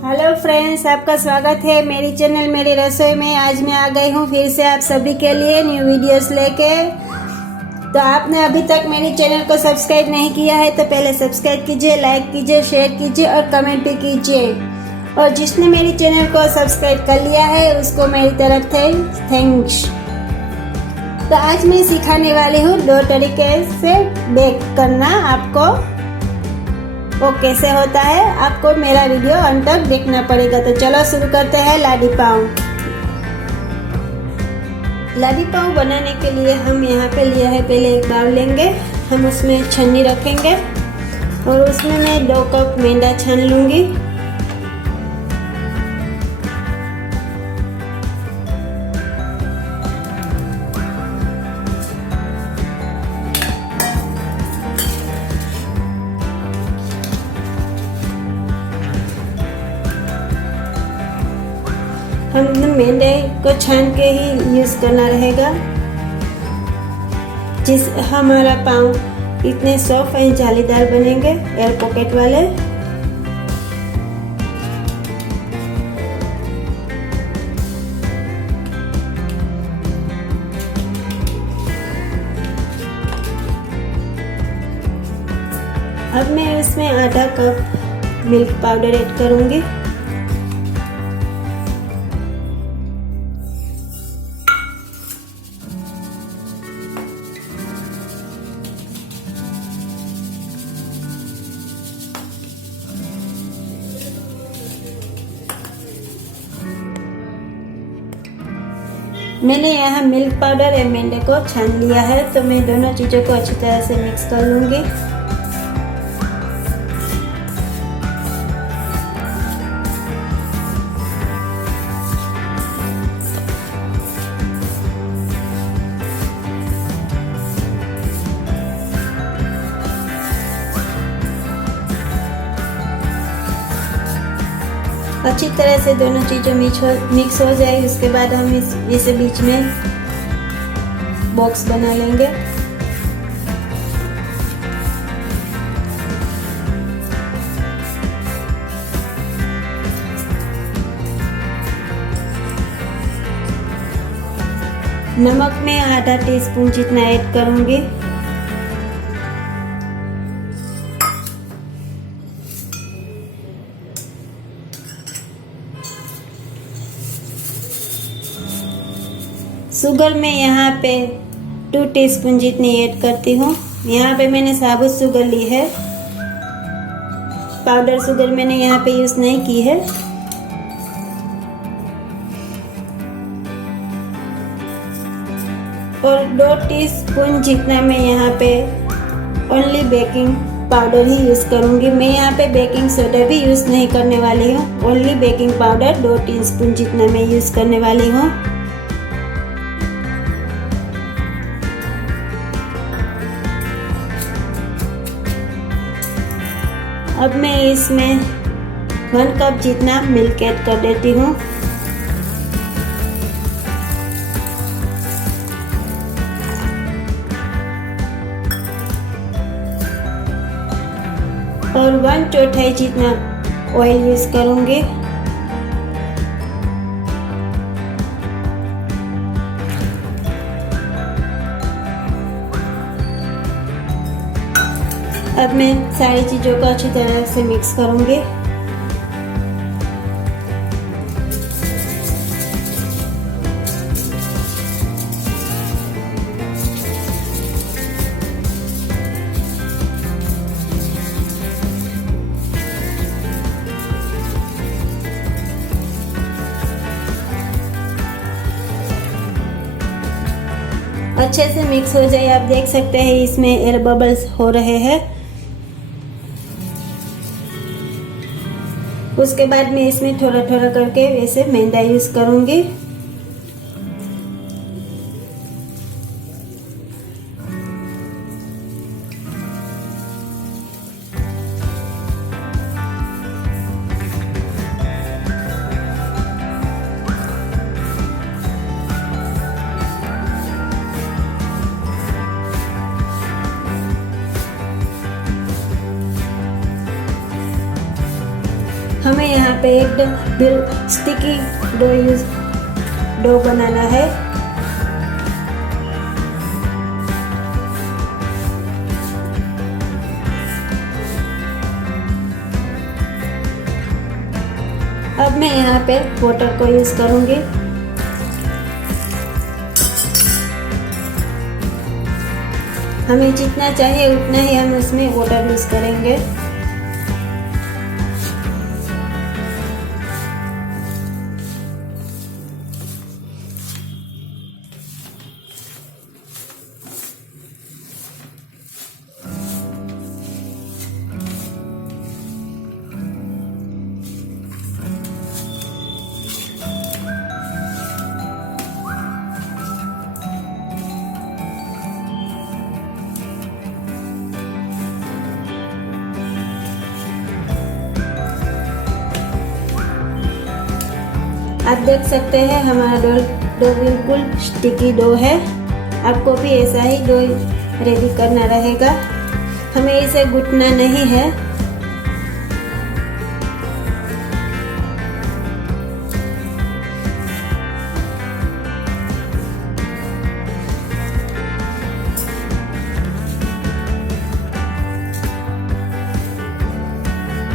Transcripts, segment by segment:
Hello friends, आपका स्वागत है मेरी चैनल मेरी रसोई में। आज मैं आ गई हूँ फिर से आप सभी के लिए न्यू वीडियोस लेके। तो आपने अभी तक मेरे चैनल को सब्सक्राइब नहीं किया है तो पहले सब्सक्राइब कीजिए, लाइक कीजिए, शेयर कीजिए और कमेंट भी कीजिए। और जिसने मेरे चैनल को सब्सक्राइब कर लिया है उसको मेरी तरफ से थैंक्स। तो आज मैं सिखाने वाली हूँ 2 तरीके से बेक करना। आपको वो कैसे होता है आपको मेरा वीडियो अंत तक देखना पड़ेगा। तो चलो शुरू करते हैं लाडी पाव। लाडी पाव बनाने के लिए हम यहाँ पे लिया है, पहले एक बाउल लेंगे, हम उसमें छन्नी रखेंगे और उसमें मैं 2 कप मैदा छान लूँगी। हम मैदे को छान के ही यूज़ करना रहेगा, जिस हमारा पाव इतने सॉफ्ट एंड जालीदार बनेंगे, एयर पॉकेट वाले। अब मैं इसमें आधा कप मिल्क पाउडर ऐड करूँगी। मैंने यहाँ मिल्क पाउडर और मैदे को छान लिया है, तो मैं दोनों चीज़ों को अच्छी तरह से मिक्स कर लूँगी। अच्छी तरह से दोनों चीज़ें मिक्स हो जाए, उसके बाद हम इसे बीच में बॉक्स बना लेंगे। नमक में आधा टीस्पून जितना ऐड करूँगी। शुगर में यहाँ पे 2 टीस्पून जितनी ऐड करती हूँ। यहाँ पे मैंने साबुत शुगर ली है, पाउडर शुगर मैंने यहाँ पे यूज़ नहीं की है। और 2 टीस्पून जितना मैं यहाँ पे ओनली बेकिंग पाउडर ही यूज़ करूँगी। मैं यहाँ पे बेकिंग सोडा भी यूज़ नहीं करने वाली हूँ, ओनली बेकिंग पाउडर 2 टीस्पून जितना मैं यूज़ करने वाली हूँ। अब मैं इसमें 1 कप जितना मिल्क ऐड कर देती हूँ। और 1/4 जितना ऑयल यूज़ करूँगी। अब मैं सारी चीज़ों को अच्छी तरह से मिक्स करूँगी। अच्छे से मिक्स हो जाए, आप देख सकते हैं इसमें एयर बबल्स हो रहे हैं। उसके बाद मैं इसमें थोड़ा थोड़ा करके वैसे मैदा यूज़ करूँगी। हमें यहाँ पे एकदम स्टिकी डो बनाना है। अब मैं यहाँ पे वाटर को यूज करूँगी। हमें जितना चाहिए उतना ही हम उसमें वाटर यूज करेंगे। आप देख सकते हैं हमारा डो बिल्कुल स्टिकी डो है। आपको भी ऐसा ही डो रेडी करना रहेगा। हमें इसे गूंथना नहीं है।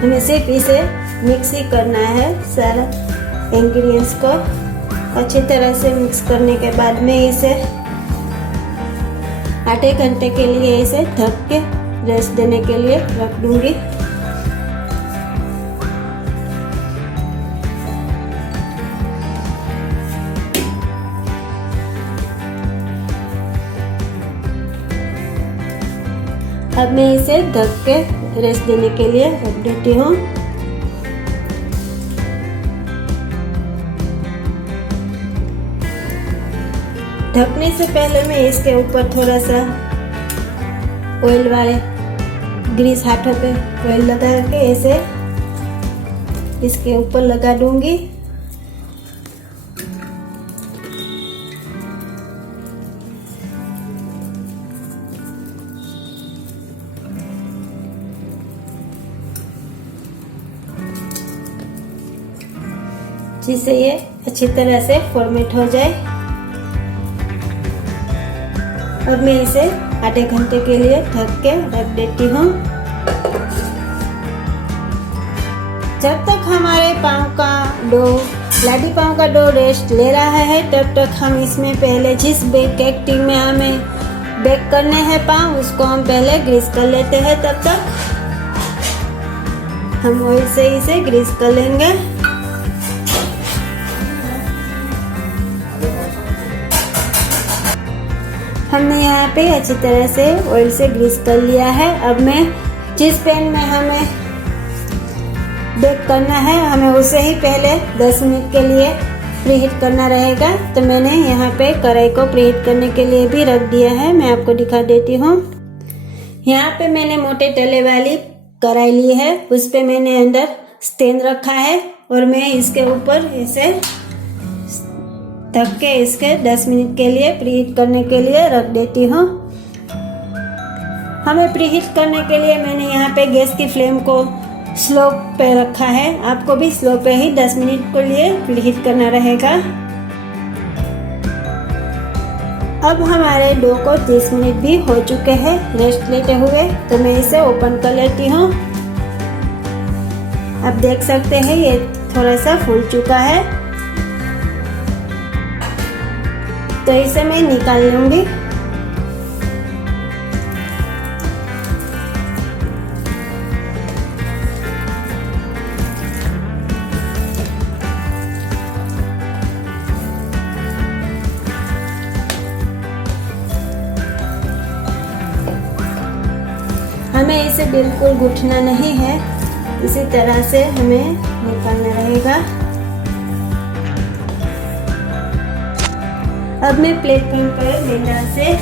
हमें सिर्फ इसे मिक्स ही करना है। सारा इंग्रेडिएंट्स को अच्छी तरह से मिक्स करने के बाद में इसे आधे घंटे के लिए इसे ढक के रेस्ट देने के लिए रख दूंगी। अब मैं इसे ढक के रेस्ट देने के लिए रख देती हूँ। ढकने से पहले मैं इसके ऊपर थोड़ा सा ऑयल वाले ग्रीस हाथों पे ऑयल लगा के ऐसे इसके ऊपर लगा दूंगी। जिससे ये अच्छी तरह से फॉर्मेट हो जाए। और मैं इसे आधे घंटे के लिए ढक के रख देती हूँ। जब तक हमारे पाव का डो लाडी पाव का डो रेस्ट ले रहा है तब तक हम इसमें पहले जिस केक टिन में हमें बेक करने हैं पाव उसको हम पहले ग्रीस कर लेते हैं। तब तक हम ऑयल से इसे ग्रीस कर लेंगे। हमने यहाँ पे अच्छी तरह से ऑयल से ग्रीस कर लिया है। अब मैं जिस पैन में हमें बेक करना है हमें उसे ही पहले 10 मिनट के लिए प्रीहीट करना रहेगा। तो मैंने यहाँ पे कढ़ाई को प्रीहीट करने के लिए भी रख दिया है। मैं आपको दिखा देती हूँ। यहाँ पे मैंने मोटे तले वाली कढ़ाई ली है। उस पे मैंने अंदर स्टैंड रखा है और मैं इसके ऊपर इसे ढक के इसके 10 मिनट के लिए प्रीहीट करने के लिए रख देती हूँ। हमें प्रीहीट करने के लिए मैंने यहाँ पे गैस की फ्लेम को स्लो पे रखा है। आपको भी स्लो पे ही 10 मिनट के लिए प्रीहीट करना रहेगा। अब हमारे डो को 30 मिनट भी हो चुके हैं रेस्ट लेते हुए। तो मैं इसे ओपन कर लेती हूँ। आप देख सकते हैं ये थोड़ा सा फूल चुका है। तो इसे मैं निकाल लूंगी। हमें इसे बिल्कुल गूंथना नहीं है। इसी तरह से हमें निकालना रहेगा। अब मैं प्लेटफॉर्म पर मैदा से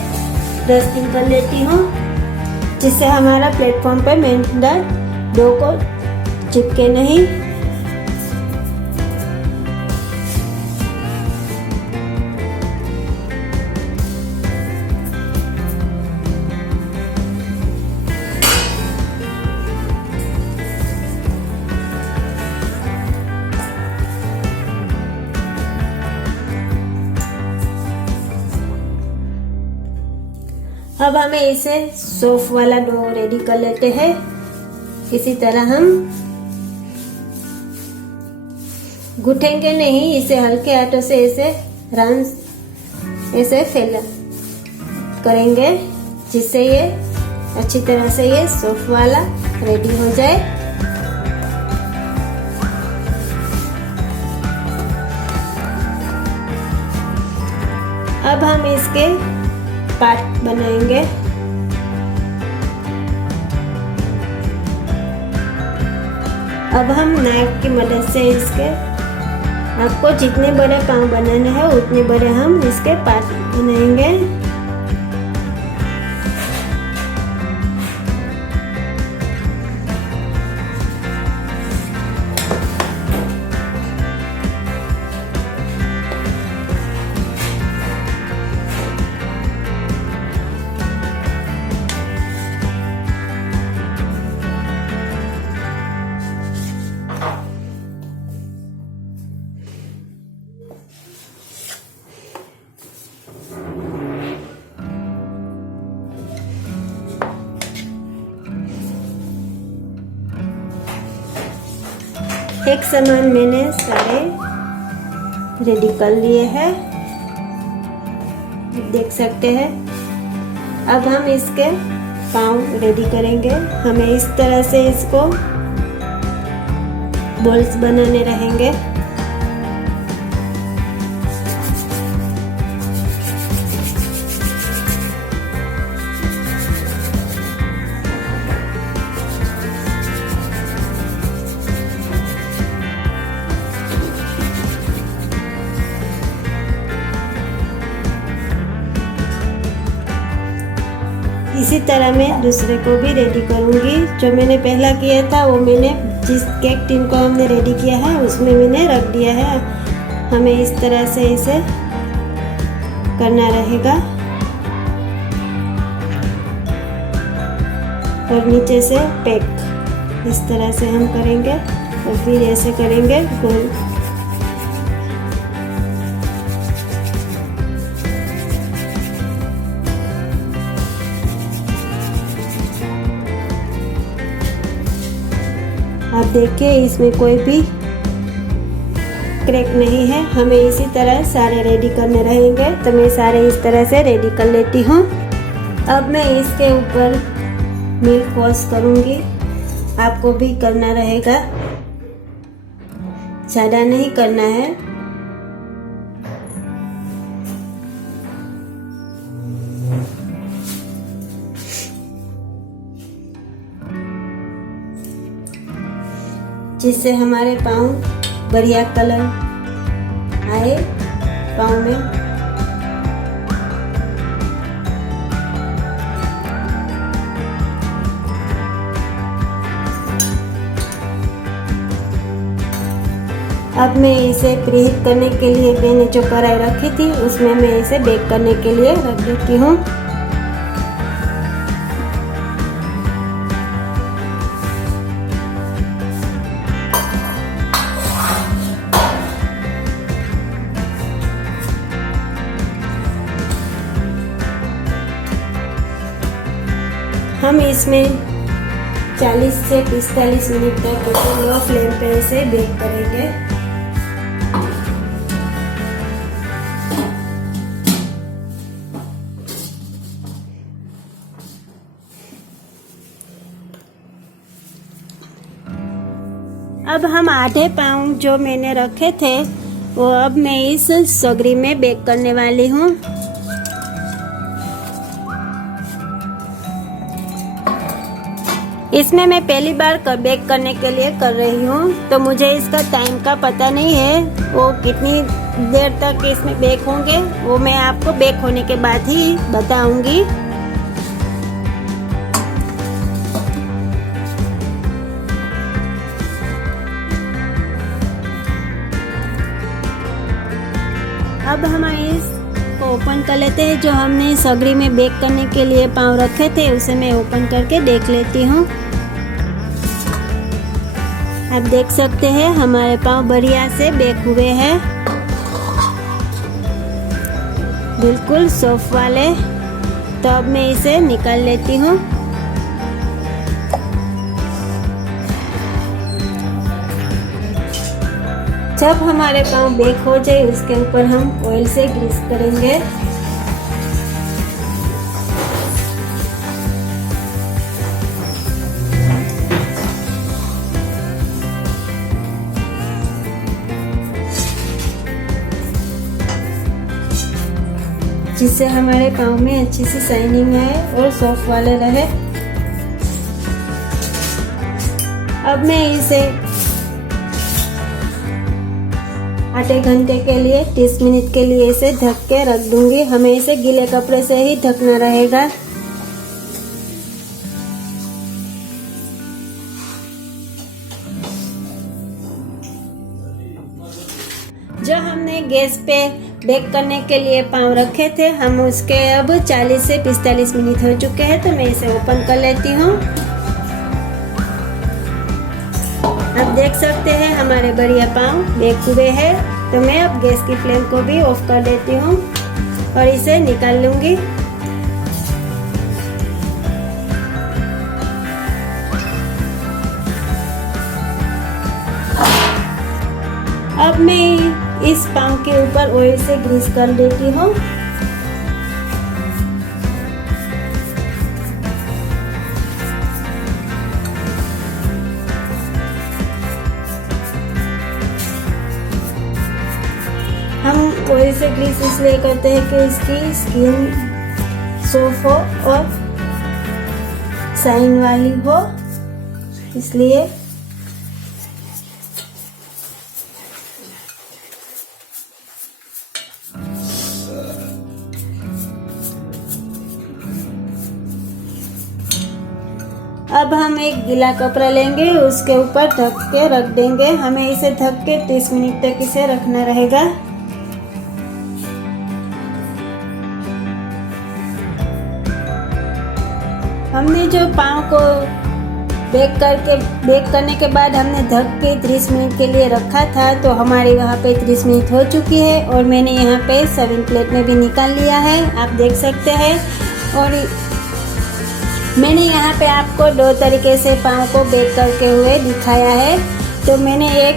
डस्टिंग कर लेती हूँ जिससे हमारा प्लेटफॉर्म पर मैदा डो को चिपके नहीं। अब हमें इसे सॉफ्ट वाला डो रेडी कर लेते हैं। इसी तरह हम गूंथेंगे नहीं, इसे हल्के हाथों से इसे राउंड ऐसे फैला करेंगे, जिससे ये अच्छी तरह से ये सॉफ्ट वाला रेडी हो जाए। अब हम इसके पार्ट बनाएंगे। अब हम नाइफ की मदद से इसके, आपको जितने बड़े पाँव बनाने हैं उतने बड़े हम इसके पार्ट बनाएंगे। एक समान मैंने सारे रेडी कर लिए हैं, देख सकते हैं। अब हम इसके पाँव रेडी करेंगे। हमें इस तरह से इसको बॉल्स बनाने रहेंगे। इसी तरह मैं दूसरे को भी रेडी करूँगी। जो मैंने पहला किया था वो मैंने जिस केक टिन को हमने रेडी किया है उसमें मैंने रख दिया है। हमें इस तरह से इसे करना रहेगा और नीचे से पैक इस तरह से हम करेंगे और फिर ऐसे करेंगे गोल। आप देखिए इसमें कोई भी क्रैक नहीं है। हमें इसी तरह सारे रेडी करने रहेंगे। तो मैं सारे इस तरह से रेडी कर लेती हूँ। अब मैं इसके ऊपर मिल्क वॉश करूँगी। आपको भी करना रहेगा, ज़्यादा नहीं करना है। जिससे हमारे पाँव बढ़िया कलर आए पाँव में। अब मैं इसे प्रीहीट करने के लिए मैंने जो कढ़ाई रखी थी उसमें मैं इसे बेक करने के लिए रख देती हूँ। हम इसमें 40 से 45 मिनट तक इसे लो फ्लेम पे इसे बेक करेंगे। अब हम आधे पाउंड जो मैंने रखे थे वो अब मैं इस सगरी में बेक करने वाली हूँ। इसमें मैं पहली बार बेक करने के लिए कर रही हूँ, तो मुझे इसका टाइम का पता नहीं है वो कितनी देर तक इसमें बेक होंगे। वो मैं आपको बेक होने के बाद ही बताऊंगी। अब हम इसको ओपन कर लेते हैं। जो हमने सगरी में बेक करने के लिए पाँव रखे थे उसे मैं ओपन करके देख लेती हूँ। आप देख सकते हैं हमारे पाँव बढ़िया से बेक हुए हैं, बिल्कुल सॉफ्ट वाले। तो अब मैं इसे निकाल लेती हूँ। जब हमारे पाव बेक हो जाए उसके ऊपर हम ऑयल से ग्रीस करेंगे। जिससे हमारे पाव में अच्छी सी शाइनिंग आए और सॉफ्ट वाले रहे। अब मैं इसे आधे घंटे के लिए 30 मिनट के लिए इसे ढक के रख दूंगी। हमें इसे गीले कपड़े से ही ढकना रहेगा। जो हमने गैस पे बेक करने के लिए पाव रखे थे, हम उसके अब 40 से 45 मिनट हो चुके हैं, तो मैं इसे ओपन कर लेती हूँ। आप देख सकते हैं हमारे बढ़िया पाव बेक हुए हैं। तो मैं अब गैस की फ्लेम को भी ऑफ कर देती हूँ और इसे निकाल लूंगी। अब मैं इस पाव के ऊपर ऑयल से ग्रीस कर देती हूँ। हम ऑयल से ग्रीस इसलिए करते हैं कि इसकी स्किन सॉफ्ट हो और शाइन वाली हो, इसलिए। अब हम एक गीला कपड़ा लेंगे, उसके ऊपर ढक के रख देंगे। हमें इसे ढक के 30 मिनट तक इसे रखना रहेगा। हमने जो पाव को बेक करने के बाद हमने ढक के 30 मिनट के लिए रखा था, तो हमारी वहाँ पे 30 मिनट हो चुकी है और मैंने यहाँ पे सर्विंग प्लेट में भी निकाल लिया है, आप देख सकते हैं। और मैंने यहाँ पे आपको 2 तरीके से पाव को बेक करके हुए दिखाया है। तो मैंने एक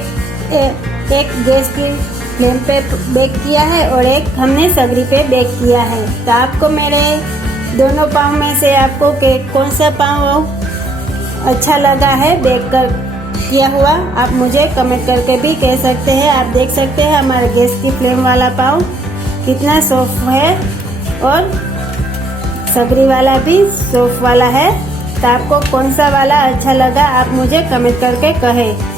गैस की फ्लेम पे बेक किया है और एक हमने सगरी पे बेक किया है। तो आपको मेरे दोनों पाव में से आपको कौन सा पाव अच्छा लगा है बेक कर किया हुआ, आप मुझे कमेंट करके भी कह सकते हैं। आप देख सकते हैं हमारे गैस की फ्लेम वाला पाव कितना सॉफ्ट है और सगरी वाला भी सॉफ्ट वाला है। तो आपको कौन सा वाला अच्छा लगा, आप मुझे कमेंट करके कहें।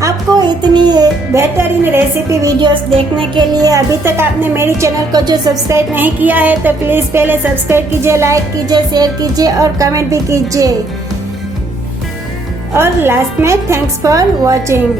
आपको इतनी बेहतरीन रेसिपी वीडियोस देखने के लिए अभी तक आपने मेरी चैनल को जो सब्सक्राइब नहीं किया है, तो प्लीज़ पहले सब्सक्राइब कीजिए, लाइक कीजिए, शेयर कीजिए और कमेंट भी कीजिए। और लास्ट में थैंक्स फॉर वॉचिंग।